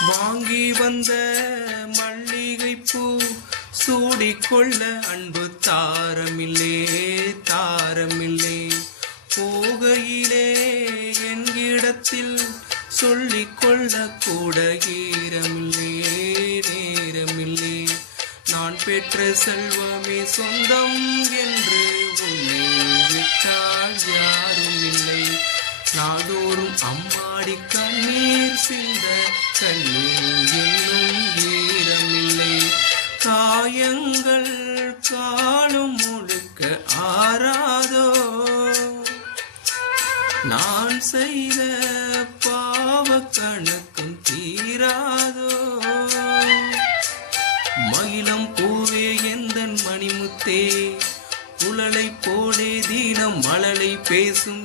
வாங்கி வந்த மல்லிகைப்பூ சூடிக்கொள்ள அன்பு தாரமில்லே தாரமில்லே. போகையிலே என் இடத்தில் சொல்லிக்கொள்ள கூட ஈரமில்லே நேரமில்லே. நான் பெற்ற செல்வமே சொந்தம் என்று உன்னை விட்டால் யாரும் இல்லை. நாள்தோறும் அம்மாடி கண்ணீர் சிந்த கண்ணீர் இன்னும் ஈரமில்லை. காயங்கள் காலம் முழுக்க ஆறாதோ, நான் செய்த பாவ கணக்கும் தீராதோ. மயிலம் பூவே எந்தன் மணிமுத்தே, குழலை போலே தீனம் மழலை பேசும்